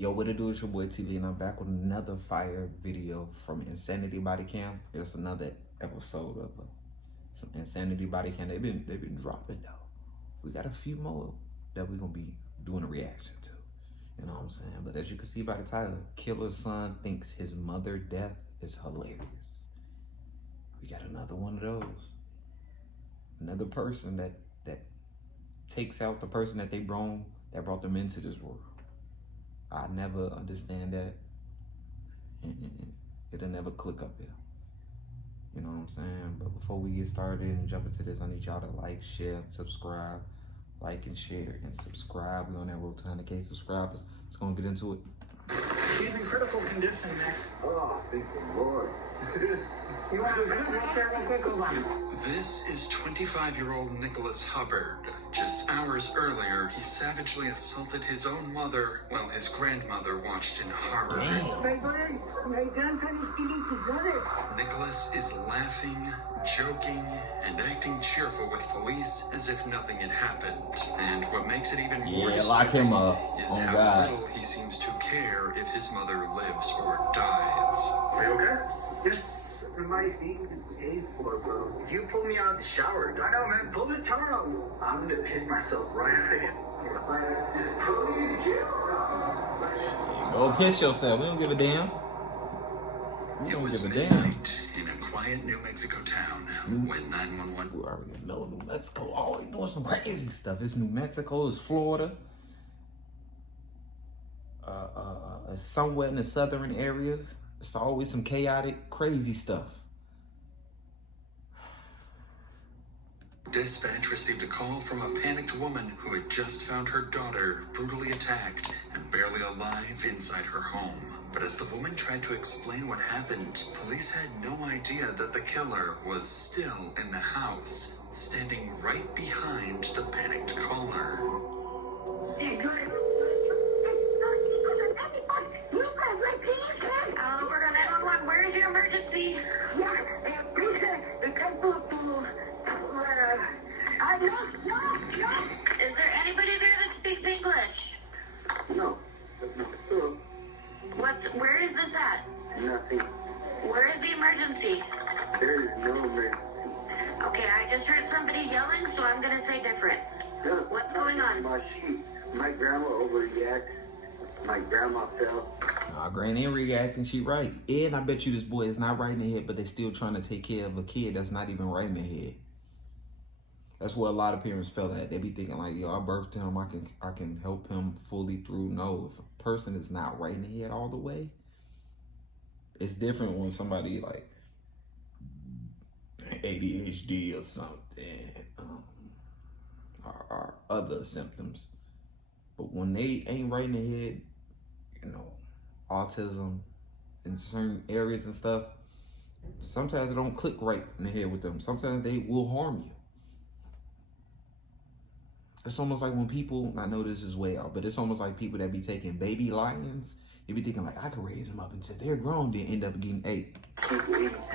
Yo, what it do? It's your boy T.Lee, and I'm back with another fire video from Insanity Body Cam. It's another episode of some Insanity Body Cam. They've been dropping though. We got a few more that we're gonna be doing a reaction to. You know what I'm saying? But as you can see by the title, Killer's son thinks his mother death is hilarious. We got another one of those. Another person that takes out the person that brought them into this world. I never understand that. It'll never click up here. You know what I'm saying? But before we get started and jump into this, I need y'all to like, share, subscribe. Like and share and subscribe. We're on that road to 100K subscribers. Let's go and get into it. She's in critical condition, Nick. Oh, thank the Lord. You want to do right there real quick? Hold on. This is 25-year-old Nicholas Hubbard. Just hours earlier, he savagely assaulted his own mother while his grandmother watched in horror. My grandson is killing his mother. Nicholas is laughing, joking, and acting cheerful with police as if nothing had happened. And what makes it even more lock him up. is Oh, how God. little he seems to care if his mother lives or dies. Are you okay? Just reminds me what it stays for, bro. If you pull me out of the shower, I know, man. Pull the towel. I'm gonna piss myself right after him. Like, just put me in jail. Go piss yourself. We don't give a damn. We It don't was give a damn. midnight in a quiet New Mexico town when 911... We already know New Mexico always doing some crazy stuff. It's New Mexico, it's Florida. Somewhere in the southern areas, it's always some chaotic, crazy stuff. Dispatch received a call from a panicked woman who had just found her daughter brutally attacked and barely alive inside her home. But as the woman tried to explain what happened, police had no idea that the killer was still in the house, standing right behind the panicked caller. Where's your emergency? Is there anybody there that speaks English? No, that's not true. Where is this at? Nothing. Where is the emergency? There is no emergency. Okay, I just heard somebody yelling, so I'm gonna say different. No. What's going on? My grandma overreacts. My grandma fell. Nah, Granny ain't reacting, she right. And I bet you this boy is not right in the head, but they're still trying to take care of a kid that's not even right in the head. That's where a lot of parents fell at. They be thinking like, yo, I birthed him, I can help him fully through. No, if a person is not right in the head all the way, it's different when somebody like ADHD or something, or other symptoms. But when they ain't right in the head, you know, autism in certain areas and stuff, sometimes it don't click right in the head with them. Sometimes they will harm you. It's almost like when people, I know this is way out, but it's almost like people that be taking baby lions, they be thinking like, I could raise them up until they're grown, then end up getting ate.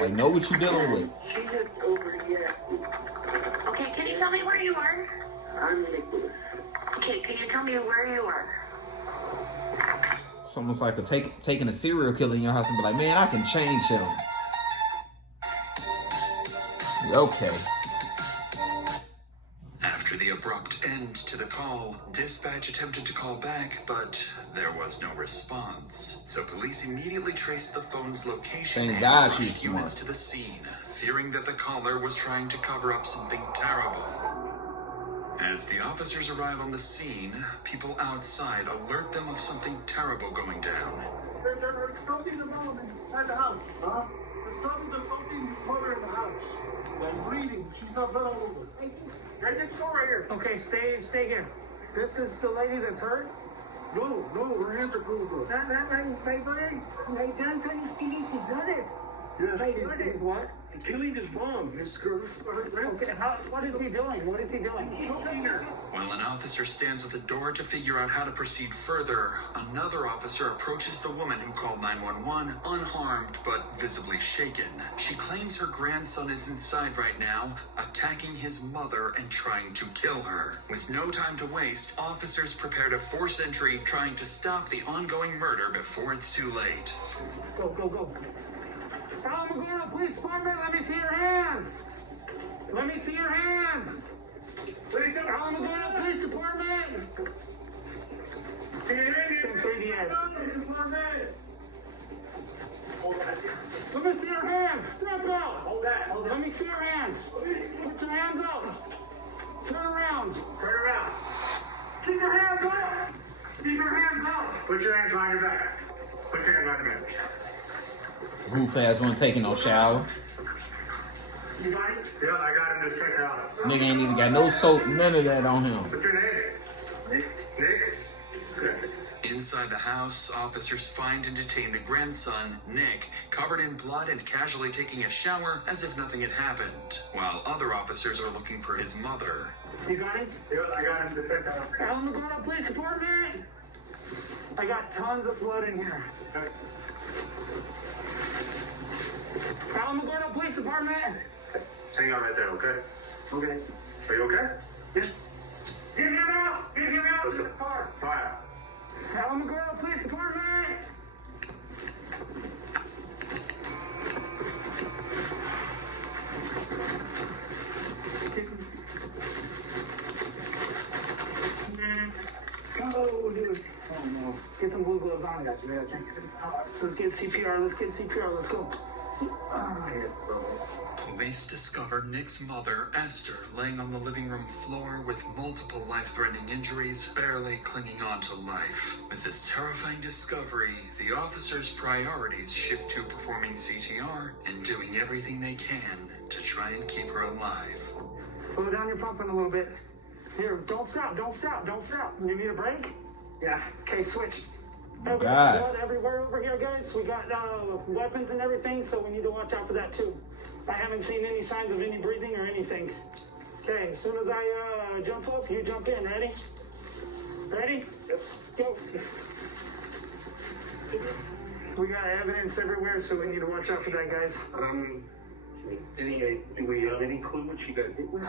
Like, know what you're dealing with. She just overreacted. Okay, can you tell me where you are? I'm Nicholas. Okay, can you tell me where you are? It's almost like taking a serial killer in your house and be like, man, I can change him. Okay. After the abrupt end to the call, dispatch attempted to call back, but there was no response. So police immediately traced the phone's location Thank and God rushed she's units smart. to the scene, fearing that the caller was trying to cover up something terrible. As the officers arrive on the scene, people outside alert them of something terrible going down. There's something wrong inside the house. Huh? There's something wrong in the house. I'm bleeding. She's got blood all over. Hey, let's go right here. Okay, stay here. This is the lady that's hurt? No, her hands are cool, bro. My grandson is killing his mother. Yes. He's what? Killing his mom, his girl. Okay, what is he doing? What is he doing? He's choking her. While an officer stands at the door to figure out how to proceed further, another officer approaches the woman who called 911, unharmed but visibly shaken. She claims her grandson is inside right now, attacking his mother and trying to kill her. With no time to waste, officers prepare to force entry, trying to stop the ongoing murder before it's too late. Go, go, go. Alamogordo Police Department, let me see your hands. Let me see your hands. Alamogordo Police Department. 1038. Let me see your hands. Step out. Hold that. Hold that. Let me see your hands. Put your hands up. Turn around. Turn around. Keep your hands up. Keep your hands up. Put your hands behind your back. Put your hands behind your back. Roof ass wasn't taking no shower. You got it? Yeah, I got him. Just check it out. Nigga ain't even got no soap, none of that on him. What's your name? Nick. Nick? Good. Inside the house, officers find and detain the grandson, Nick, covered in blood and casually taking a shower as if nothing had happened, while other officers are looking for his mother. You got him? Yeah, I got him. Just check it out. Alamogordo Police Department. I got tons of blood in here. Alamogordo Police Department. Hang on right there, okay? Okay. Are you okay? Yes. Get him out! Get him out to the car! Fire. Alamogordo Police Department! Oh, dude. Oh, no. Get some blue gloves on. Let's get CPR. Let's get CPR. Let's go. Police discover Nick's mother, Esther, laying on the living room floor with multiple life-threatening injuries, barely clinging on to life. With this terrifying discovery, the officers' priorities shift to performing CTR and doing everything they can to try and keep her alive. Slow down your pumping a little bit. Here, don't stop, don't stop, don't stop. You need a break? Yeah. Okay, switch. Oh, We God. got blood everywhere over here, guys. We got weapons and everything, so we need to watch out for that too. I haven't seen any signs of any breathing or anything. Okay, as soon as I jump up, you jump in. Ready? Ready? Yep. Go. We got evidence everywhere, so we need to watch out for that, guys. Do we have any clue what she got hit with?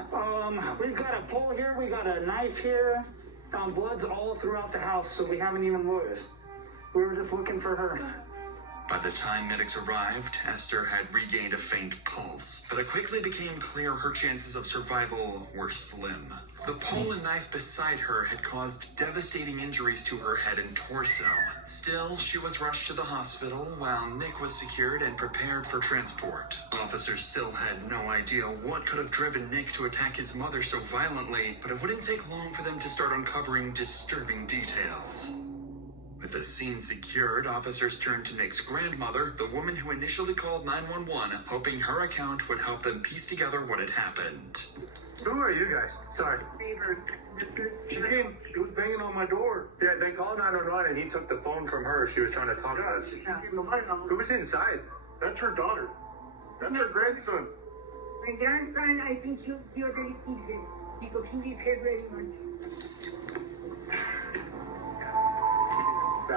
We've got a pole here, we got a knife here. Blood's all throughout the house, so we haven't even looked. We were just looking for her. By the time medics arrived, Esther had regained a faint pulse, but it quickly became clear her chances of survival were slim. The pole and knife beside her had caused devastating injuries to her head and torso. Still, she was rushed to the hospital while Nick was secured and prepared for transport. Officers still had no idea what could have driven Nick to attack his mother so violently, but it wouldn't take long for them to start uncovering disturbing details. With the scene secured, officers turned to Nick's grandmother, the woman who initially called 911, hoping her account would help them piece together what had happened. Who are you guys? Sorry. She came, she was banging on my door. Yeah, they called 911 and he took the phone from her. She was trying to talk to us. Who's inside? That's her daughter. That's her grandson. My grandson, I think you'll be already eaten because he is here very much.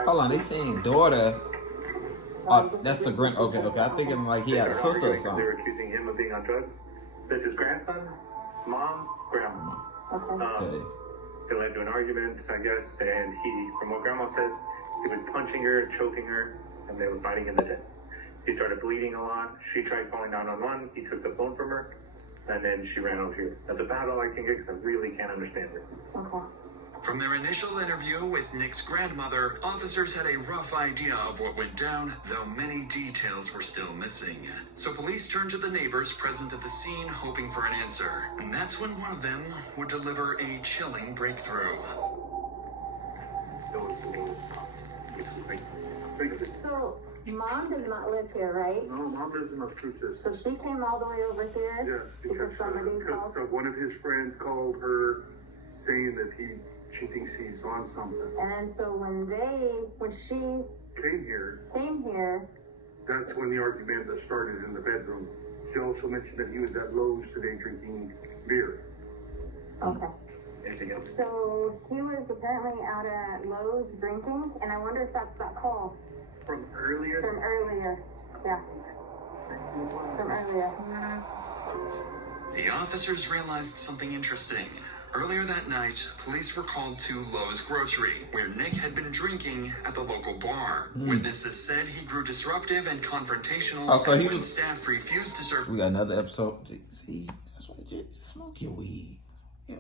Hold on, they saying daughter. Oh, that's the grand. Okay, okay. I'm thinking like he had a sister or They something. were accusing him of being on drugs. This is grandson, mom, grandma. Okay. They led to an argument, I guess, and he, from what grandma says, he was punching her, choking her, and they were fighting in the den. He started bleeding a lot. She tried calling 911. He took the phone from her, and then she ran over here. That's about all I can get because I really can't understand it. From their initial interview with Nick's grandmother, officers had a rough idea of what went down, though many details were still missing. So police turned to the neighbors present at the scene, hoping for an answer. And that's when one of them would deliver a chilling breakthrough. So, Mom does not live here, right? No, Mom lives in Massachusetts. So she came all the way over here? Yes, Because somebody called? one of his friends called her saying that she thinks he's on something. And so when she Came here, came here, That's when the argument that started in the bedroom. She also mentioned that he was at Lowe's today drinking beer. Okay. Anything else? So he was apparently out at Lowe's drinking, and I wonder if that's that call From earlier? from earlier. Yeah. From earlier. The officers realized something interesting. Earlier that night, police were called to Lowe's Grocery, where Nick had been drinking at the local bar. Witnesses said he grew disruptive and confrontational, Oh, so and he when was- staff refused to serve. We got another episode. See, that's why you smoke your weed. Yeah.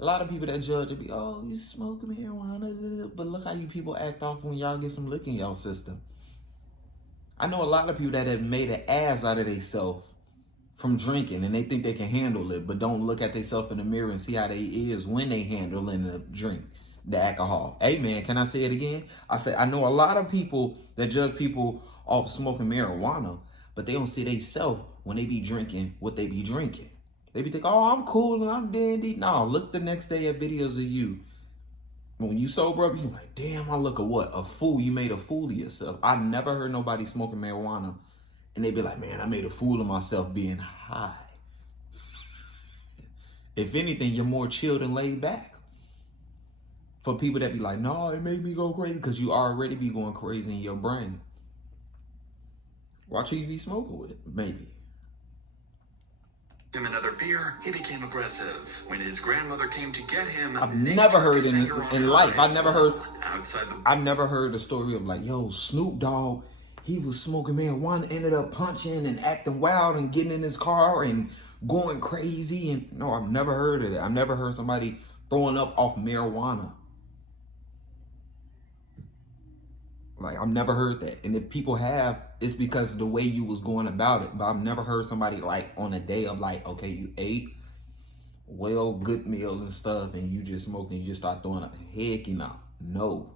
A lot of people that judge it be, oh, you smoking marijuana, but look how you people act off when y'all get some liquor in y'all system. I know a lot of people that have made an ass out of themselves from drinking, and they think they can handle it, but don't look at themselves in the mirror and see how they is when they handling the drink, the alcohol. Hey man, can I say it again? I say I know a lot of people that judge people off smoking marijuana, but they don't see themselves when they be drinking what they be drinking. They be thinking, oh, I'm cool and I'm dandy. No, look the next day at videos of you. When you sober up, you like, damn, I look a what? A fool. You made a fool of yourself. I never heard nobody smoking marijuana and they be like, man, I made a fool of myself being high. If anything, you're more chilled and laid back. For people that be like, no, it made me go crazy, because you already be going crazy in your brain. Watch who you be smoking with, maybe. Him another beer, he became aggressive. When his grandmother came to get him, I've Nick never took heard his in anger on life. her I never heard. outside the. I've never heard the story of like, yo, Snoop Dogg, he was smoking marijuana, ended up punching and acting wild and getting in his car and going crazy. And no, I've never heard of that. I've never heard somebody throwing up off marijuana. Like, I've never heard that. And if people have, it's because of the way you was going about it. But I've never heard somebody like on a day of like, okay, you ate well, good meal and stuff, and you just smoking, you just start throwing up. Heck, you know, no.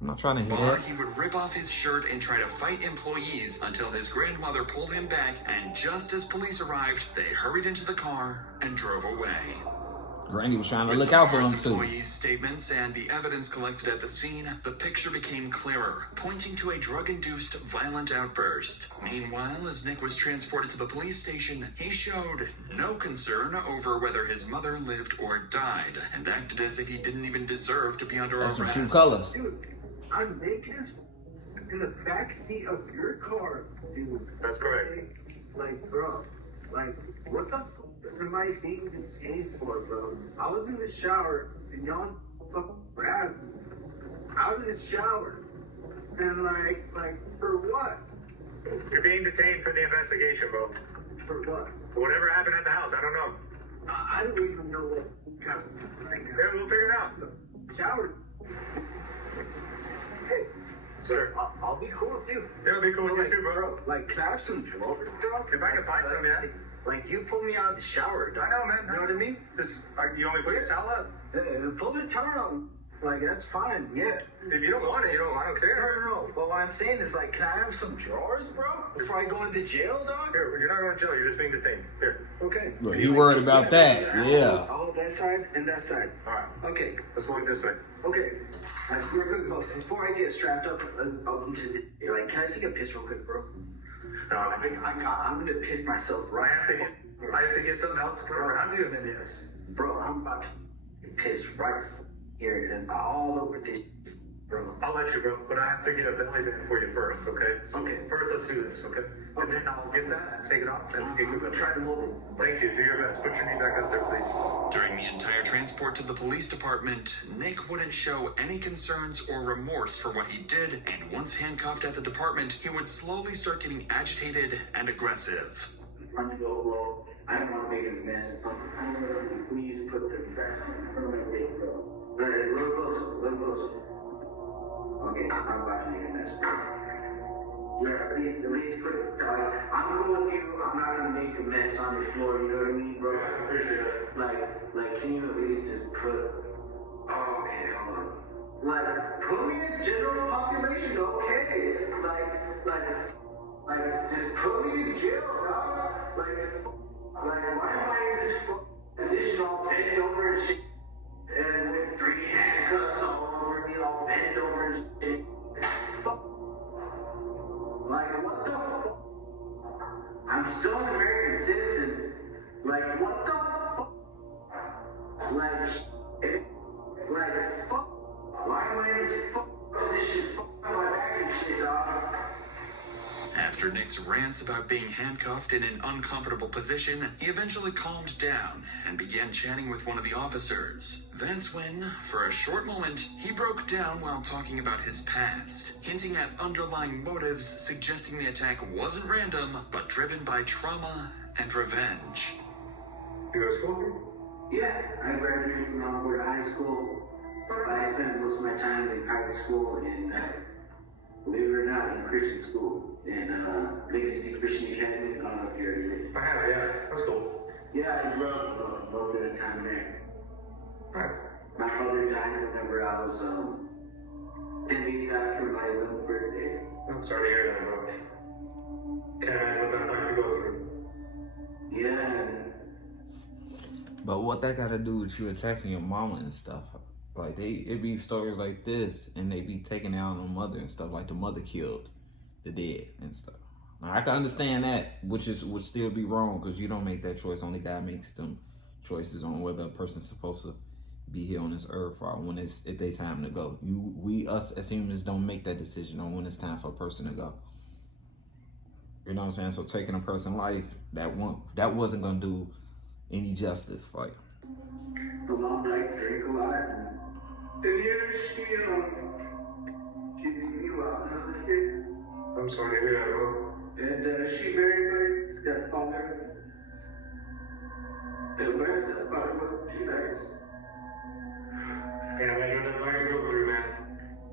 I'm not trying to hear that. He would rip off his shirt and try to fight employees until his grandmother pulled him back, and just as police arrived, they hurried into the car and drove away. Granny was trying to With look the out for him bar's too. employees' statements and the evidence collected at the scene, the picture became clearer, pointing to a drug-induced violent outburst. Meanwhile, as Nick was transported to the police station, he showed no concern over whether his mother lived or died, and acted as if he didn't even deserve to be under That's some arrest. true colors. Dude, I'm naked as in the back seat of your car, dude. That's correct. Like, bro, like, what the fuck am I taking this case for, bro? I was in the shower and y'all fucking grabbed me out of the shower. And like, for what? You're being detained for the investigation, bro. For what? Whatever happened at the house, I don't know. I don't even know what happened. Like, Yeah, we'll figure it out. shower. Hey, Sir. I'll be cool with you. Yeah, it'll be cool with you Like, too, bro. Like, can I have some drawers, dog? If I can find some, yeah. Like, you pulled me out of the shower, dog. I know, man. You know what I mean? You only put your towel up? Pull the towel out. Like, that's fine, yeah. If you don't want it, I don't care. No. But what I'm saying is, like, can I have some drawers, bro? Before I go into jail, dog? Here, you're not going to jail. You're just being detained. Here. Okay. Look, he worried about that. Yeah. I'll hold that side and that side. All right. Okay. Let's go this way. Okay. We're good, bro. Before I get strapped up into the... Like, can I take a piss real quick, bro? No, I'm gonna piss myself I right have to get something else to put around you, and then yes. Bro, I'm about to piss right here and all over this, bro. I'll let you, bro, but I have to get a belly band for you first, okay? So Okay. First, let's do this, okay? And then I'll get that, take it off, and get you. Try to hold it. Thank you. Do your best. Put your knee back up there, please. During the entire transport to the police department, Nick wouldn't show any concerns or remorse for what he did, and once handcuffed at the department, he would slowly start getting agitated and aggressive. I'm trying to go low. I don't want to make a mess. I'm gonna please put them back. I'm gonna make it go. A little closer. Okay, I'm about to make a mess. Yeah, at least put it. I'm cool with you. I'm not gonna make a mess on the floor. You know what I mean, bro? Yeah, appreciate it. Like, can you at least just put? Oh, okay, hold on. Like, put me in general population, okay? Like, just put me in jail, dog. Like, why am I in this position all bent over and shit? And with 3 handcuffs all over me, all bent over and shit. Fuck. I'm still an American citizen. Like, what the fuck? Like, fuck. Why am I in this fuck position? Fuck my back and shit, dog. After Nick's rants about being handcuffed in an uncomfortable position, he eventually calmed down and began chatting with one of the officers. That's when, for a short moment, he broke down while talking about his past, hinting at underlying motives suggesting the attack wasn't random, but driven by trauma and revenge. You go to school here? Yeah, I graduated from Alberta High School, but I spent most of my time in private school and, believe it or not, in Christian school. And Legacy Christian Academy up here. Yeah, that's cool. Yeah, I grew up most of the time there. Right. My father died whenever I was 10 days after my 11th birthday. I'm sorry to hear that, bro. Can't imagine what that's like to go through. Yeah. But what that got to do with you attacking your mama and stuff? Like, it be stories like this, and they be taking out on the mother and stuff, like the mother killed the dead and stuff. Now, I can understand that, would still be wrong, because you don't make that choice. Only God makes them choices on whether a person's supposed to be here on this earth or when if they time to go. Us as humans don't make that decision on when it's time for a person to go. You know what I'm saying? So taking a person's life, that wasn't gonna do any justice. Like, My mom liked to drink a lot. And then she beat me up another kid. I'm sorry to hear that, bro. And she married my stepfather. And my stepfather was 2 nights. Can't imagine what that's like to go through, man.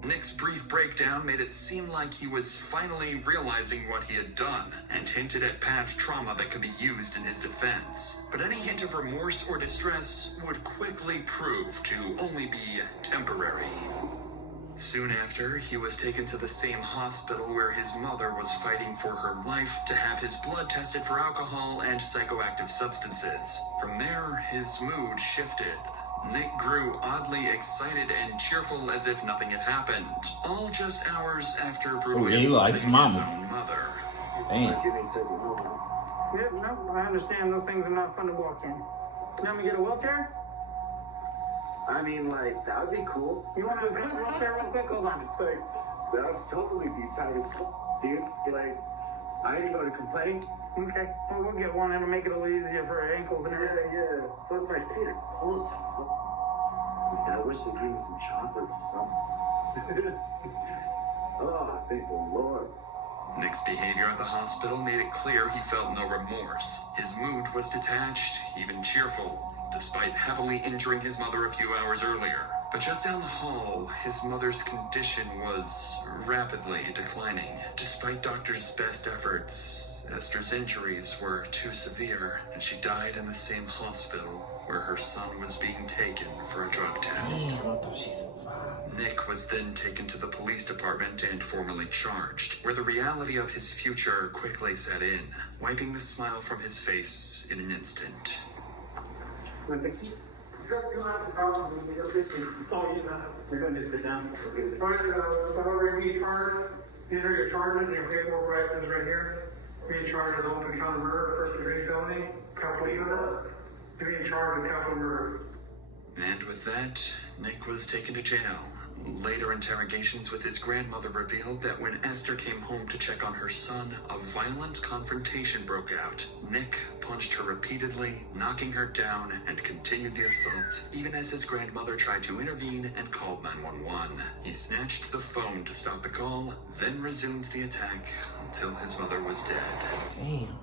Nick's brief breakdown made it seem like he was finally realizing what he had done and hinted at past trauma that could be used in his defense. But any hint of remorse or distress would quickly prove to only be temporary. Soon after, he was taken to the same hospital where his mother was fighting for her life to have his blood tested for alcohol and psychoactive substances. From there, his mood shifted. Nick grew oddly excited and cheerful as if nothing had happened, all just hours after brutally assaulting his own mother. Damn. Yeah, no, I understand those things are not fun to walk in. You want me to get a wheelchair? I mean, like, that would be cool. You want to get a wheelchair real quick? Hold on. Like, that would totally be tight as fuck, dude. Like, I ain't going to complain. Okay, well, we'll get one. It'll make it a little easier for her ankles and everything. Yeah. Plus, my feet are cold as fuck. I wish they'd give me some chocolate or something. Oh, thank the Lord. Nick's behavior at the hospital made it clear he felt no remorse. His mood was detached, even cheerful, despite heavily injuring his mother a few hours earlier. But just down the hall, his mother's condition was rapidly declining. Despite doctors' best efforts, Esther's injuries were too severe, and she died in the same hospital where her son was being taken for a drug test. Nick was then taken to the police department and formally charged, where the reality of his future quickly set in, wiping the smile from his face in an instant. You don't have a problem with me. Oh, you know. You're going to sit down. All right, so we're going to be charged. These are your charges and your paperwork right here. Being charged with open count of murder, first degree felony, capital murder. Being charged with capital murder. And with that, Nick was taken to jail. Later interrogations with his grandmother revealed that when Esther came home to check on her son, a violent confrontation broke out. Nick punched her repeatedly, knocking her down, and continued the assault, even as his grandmother tried to intervene and called 911. He snatched the phone to stop the call, then resumed the attack until his mother was dead. Damn.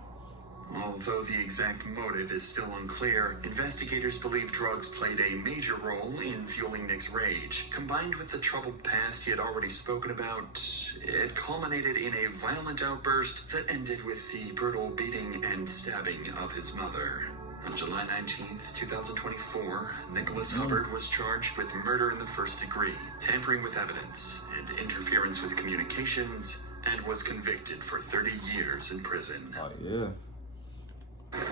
Although the exact motive is still unclear, investigators believe drugs played a major role in fueling Nick's rage. Combined with the troubled past he had already spoken about, it culminated in a violent outburst that ended with the brutal beating and stabbing of his mother. On July 19th, 2024, Nicholas Hubbard was charged with murder in the first degree, tampering with evidence, and interference with communications, and was convicted for 30 years in prison. Oh, yeah.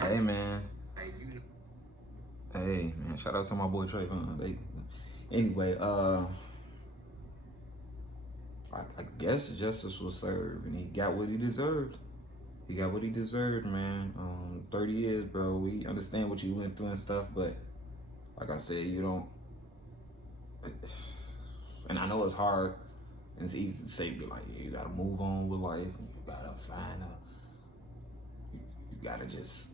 Hey man, shout out to my boy Trayvon. Anyway, I guess justice was served and he got what he deserved. he got what he deserved, man. 30 years, bro. We understand what you went through and stuff, but like I said, you don't. And I know it's hard. And it's easy to say, like, yeah, you gotta move on with life. And you gotta find you gotta just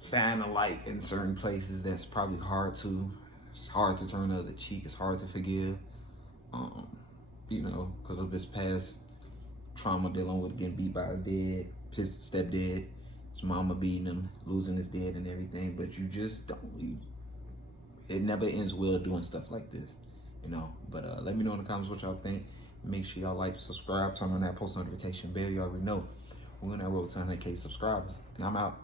find a light in certain places. That's probably hard to. It's hard to turn the other cheek. It's hard to forgive. You know, because of his past trauma, dealing with getting beat by his stepdad, his mama beating him, losing his dad and everything. But you just don't. It never ends well doing stuff like this, you know. But let me know in the comments what y'all think. Make sure y'all like, subscribe, turn on that post notification bell. You already know we're on that road to 100K subscribers, and I'm out.